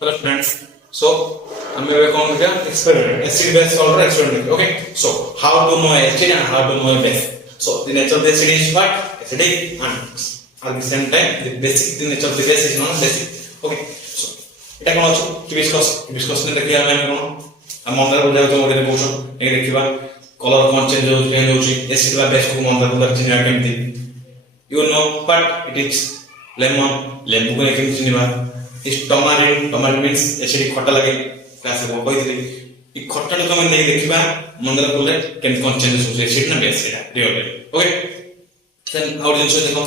Hello friends. So I'm going to make an experiment, acid base solver experiment. Okay. So how to know acid and how to know base. So the nature of the acid is what? Acidic and at the same time the nature of the base is non basic. Okay. So এটা কোন আছে hibiscus ne देखिए ଆମେ কোন ମନ୍ଦାର ବୁଝା ହଉଛି ଗୋଟେ କହୁଛ ଏଇ ଦେଖିବା କଲର କଣ ଚେଞ୍ଜ ହଉଛି ଏସିଡ ବା ବେସ୍ କୁ ମନ୍ଦାର ବୁଝା ଚିହ୍ନିବା କେମିତି you know but it is lemon ଲେମ୍ବୁ କୁ କେମିତି ଚିହ୍ନିବା is tamarind means acidic खट्टा लगे क्लास में କହିଥିଲି ई खट्टा କୁ ଆମେ ନେଇ ଦେଖିବା ମନ୍ଦାର ବୁଲେ କେମିତି କଣ ଚେଞ୍ଜ ହଉଛି ଏସିଡ ନା ବେସ୍ ସେଟା ରିଅଲି ଓକେ ଦେନ୍ ଆଉ ଜିନିଷ ଦେଖ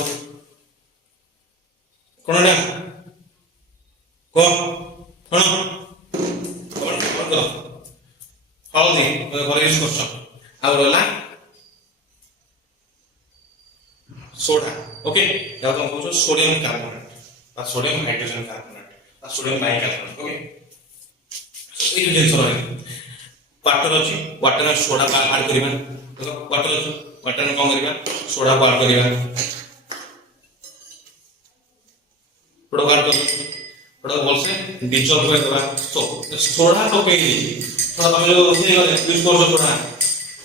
କୋନଟା को कोन कोन हल्दी घर यूज करछ आ रहला सोडा ओके या तुम कहू सोडियम कार्बोनेट बा सोडियम हाइड्रोजन कार्बोनेट बा सोडियम बाइकार्बोनेट ओके ए जो जिंस रहे वाटर अछि वाटर में सोडा का ऐड करिबा देखो वाटर अछि वाटर में कोन करिबा सोडा को ऐड करिबा सोडा ऐड कर थोड़ा बोल से डिजॉल्व कर देबा सो सोडा तो के दी थोड़ा तुम जो रोटी यूज कर सोडा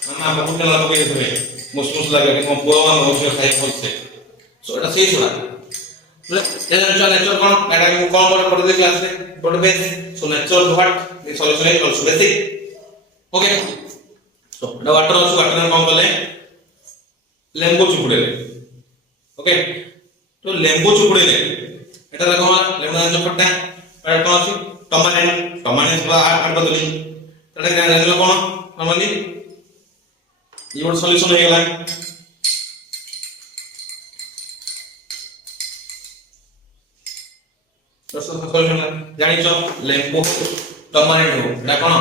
मामा बहुत तेल लगा के देबे मुसमुस लगे कि हम बुआ मान हो खाई बोलते सो एटा सही सोडा मतलब एटा नेचर कोन एटा कोन पर दे क्लास रे बड base so nature what the solution is also basic okay so the water also water में कोन कले लेंबू चुपुड़ेले ओके तो लेंबू चुपुड़ेले এটা দেখো লেমন जो खट्टा এটা কোন আছে टमारिन বা আট বদলি এটা জানলো কোন নরমালি ইওর সলিউশন হয়ে গেল তো সলিউশন জানিছো লেম্বু टमारिन এটা কোন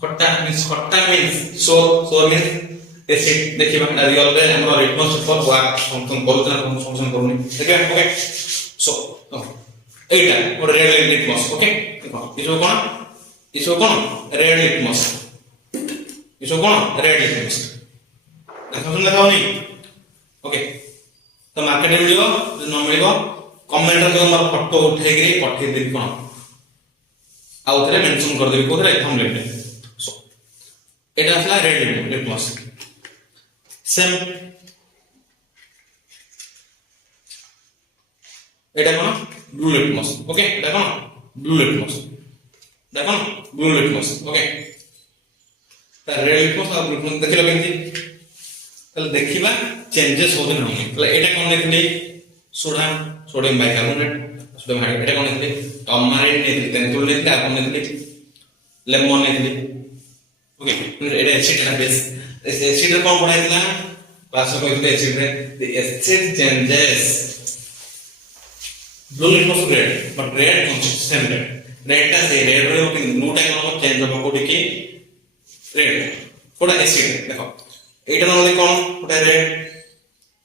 खट्टा means so means एसिड देखिबा এটা রিয়েল রে আমরা রিটমস ফর ওয়ার্ক ফাংশন করতে না ফাংশন করনি ঠিক আছে ওকে सो एटा और रेड लिटमस ओके देखो इसो कोन रेड लिटमस इसो कोन रेड लिटमस देखो सुन लगाओ नहीं ओके तो मार्केट में मिलियो न मिलियो कमेंट रे हमर फोटो उठे के पठे दे कोन आ उतरे मेंशन कर देबी कोथरे थंबनेल में सो एटा असला रेड लिटमस सेम এটা কোন ব্লু লিটমাস ওকে এটা কোন ব্লু লিটমাস দেখো ব্লু লিটমাস ওকে তা রেড লিটমাস আর ব্লু লিটমাস দেখিলো কেমতি তাহলে দেখিবা চেঞ্জেস होते না তাহলে এটা কোন দেখলি সোডিয়াম বাইকার্বনেট সোডিয়াম হাইড্রোজেন এটা কোন দেখলি টমারিন নেতলি তেঁতুল নেতলি আর কোন দেখলি লেমন নেতলি ওকে এটা অ্যাসিড এটা বেস অ্যাসিড এর কোন পড়াইছিলা ক্লাসে কইছিলে অ্যাসিড রে দি acid changes blue litmus red but red consistent red ta say red रे ओके ब्लू टाइप को चेंज हो कोडी की red थोड़ा एसिड देखो एटा नले कोन थोड़ा रेड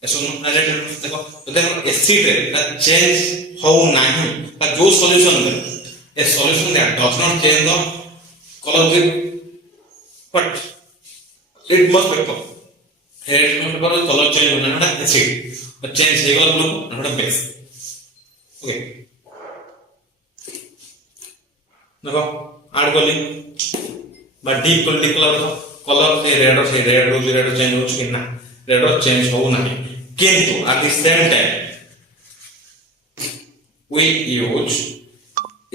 एसो रेड देखो तो देखो एसिड रे ता चेंज हो नाही ता जो सॉल्यूशन है ए solution that does not change the colour with but it must be red में कलर चेंज होना ना एसिड but चेंज हे गला ब्लू ना बेस ओके देखो ऐड कर ली बा डीप क्वालिटी कलर से रेड रोज रेड चेंज हो कि ना रेड चेंज हो नाही किंतु at the same time we use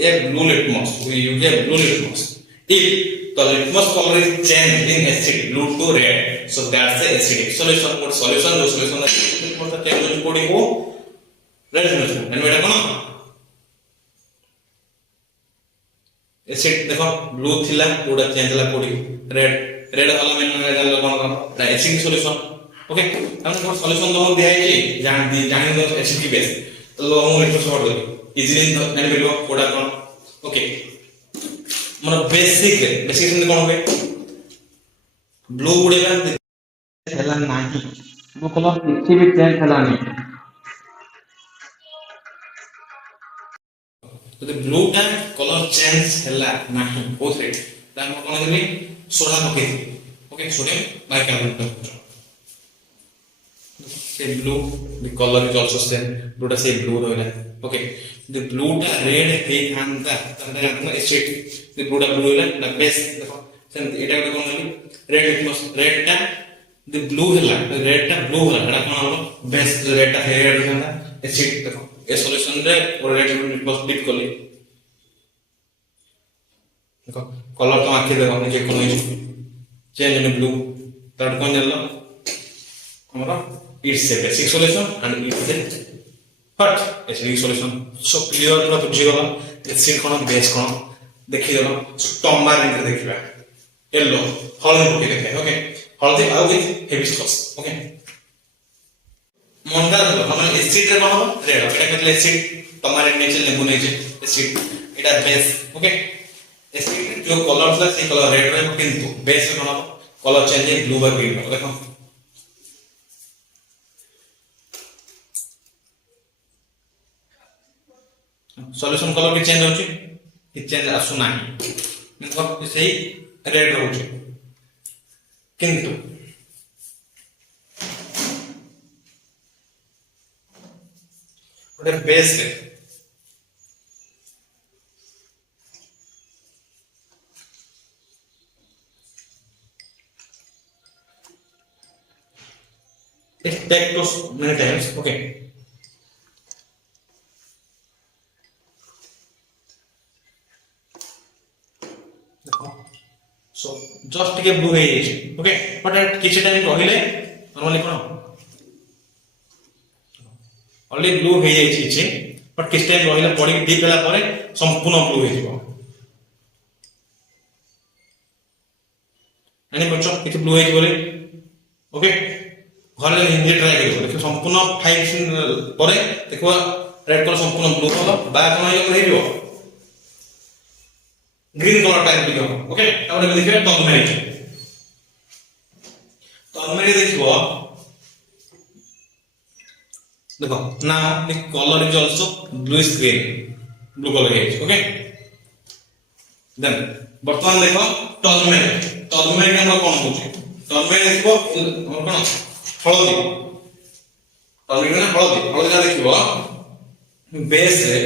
a blue litmus if the litmus color is changed in acid blue to red so that's the acidic solution what solution जो solution litmus का change हो कोडी को red solution and बेटा कोन acid देखो blue थिला पूरा change ला कोडी रेड वाला में जान कोन एसिड सॉल्यूशन ओके हम को सॉल्यूशन दो दिया है जान दो एसिड की बेस तो लो हम एक शॉर्ट दो इजीली जान बेलो कोडा कोन ओके मन बेसिक से कोन होवे ब्लू उड़ेगा हेला नाही वो कलर किसी भी चेंज हेला नहीं तो the blue टा कलर चेंज हैला नाही कोथरे ता हम कोन करली सोडा पके ओके सोडियम बाइकार्बोनेट से blue the color is also same blue टा से blue रहला ओके the blue ଟା red ହେଇଥାନ୍ତା ତାହେଲେ ଆପଣ ଏସିଡ the blue ଟା blue ହେଲା ନା ବେସ୍ ଦେଖ ସେମିତି ଏଟା ଗୋଟେ କଣ କହିଲି red ଲିଟମସ୍ red ଟା the blue ହେଲା red ଟା blue ହେଲା ଏଟା କଣ ହବ ବେସ୍ red ଟା red ହେଇଥାନ୍ତା ଏସିଡ ଦେଖ ଏ ସଲ୍ୟୁସନ ରେ ଗୋଟେ red ଲିଟମସ୍ ଡିପ୍ କଲି देखो कलर तो आंखें देखो नीचे कौन है चेंज इन ब्लू थर्ड कौन जल्ला हमारा it's a basic solution and it's a हट एसिडिक सॉल्यूशन सो क्लियर पूरा बुझी गला एसिड कोन बेस कोन देखि गला टम्बा रे देखिबा येलो हळदी पके देखे ओके हळदी आउ विथ हिबिस्कस ओके मंदा हम एसिड रे कोन रेड एटा कहले एसिड तमारे नेचर लेबु नै जे एसिड एटा बेस ओके एसिड जो कलर था से कलर रेड रे किंतु बेस कोन कलर चेंज है ब्लू और ग्रीन देखो सॉल्यूशन कलर के चेंज होची कि चेंज आसु नाही मतलब सही रेड रहउची किंतु ओटे बेस रे it take those many times okay so just to get blue age okay but at किछि टाइम रहिले नॉर्मली कोन only blue हे जाई छी but किछि टाइम रहिले बॉडी डीप होला परे संपूर्ण ब्लू हे जिवो एनी बच्चो किछि ब्लू हे जिवले ओके घर हिंदी ट्राई करियो देखो संपूर्ण 5 परे देखो रेड कलर संपूर्ण ब्लू कलर बा कोन हे जिवो ग्रीन कलर टाइप दियो ओके तापर देखिबे टर्मरिक देखिबो देखो now the color is also bluish green blue color है ओके देन वर्तमान देखो टर्मरिक हम कोन होची टर्मरिक देखिबो कोन हळदी टर्मरिक ना हळदी का देखिबो बेस रे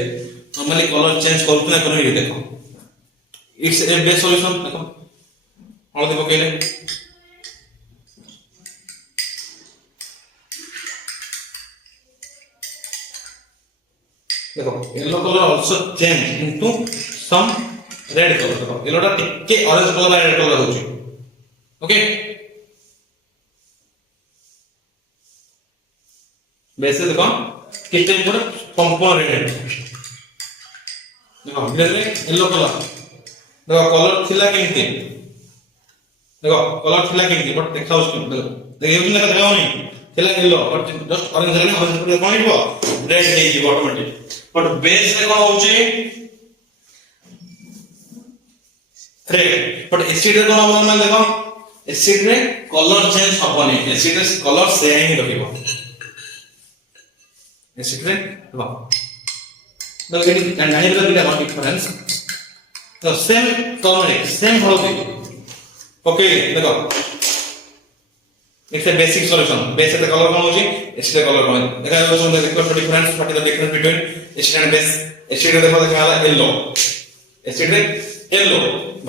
नॉर्मली कलर चेंज करतुना कोन ये देखो इट्स ए बेस सॉल्यूशन देखो हळदी पकेले देखो yellow colour also change into some red colour देखो येलोटा टिके orange colour by red colour होची ओके बेस देखो किस टाइम पर संपूर्ण रेड देखो धीरे येलो कलर देखो कलर थिला केमती देखो कलर थिला केमती बट देखाउस देखो देखियो कि ना देखाउनी थिला येलो बट जस्ट ऑरेंज रे ऑरेंज पर कोन हिबो रेड हे जी ऑटोमेटिक बट बेस रे कोन होची रेड बट एसिड रे कोन होबो ना देखो एसिड रे कलर चेंज होबनी एसिड रे कलर सेम ही रहिबो एसिड रे देखो देखो एडी नानी रे दिला कोन डिफरेंस तो सेम टर्मरिक सेम हल्दी ओके देखो it's a basic solution base the colour कोन होची एसिड कलर कोन देखा यो सुन देखो difference what is the difference between acid and base acid देखो देखा yellow acid yellow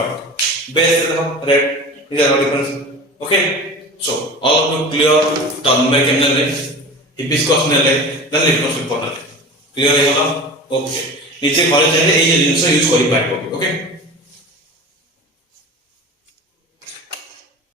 but base देखो red is are difference okay so all to clear turmeric एनले हिबिस्कस नेले देन लिटमस पेपर नेले क्लियर हे गला ओके नीचे घरे चाहिए ये जिंस यूज करि पाइबो ओके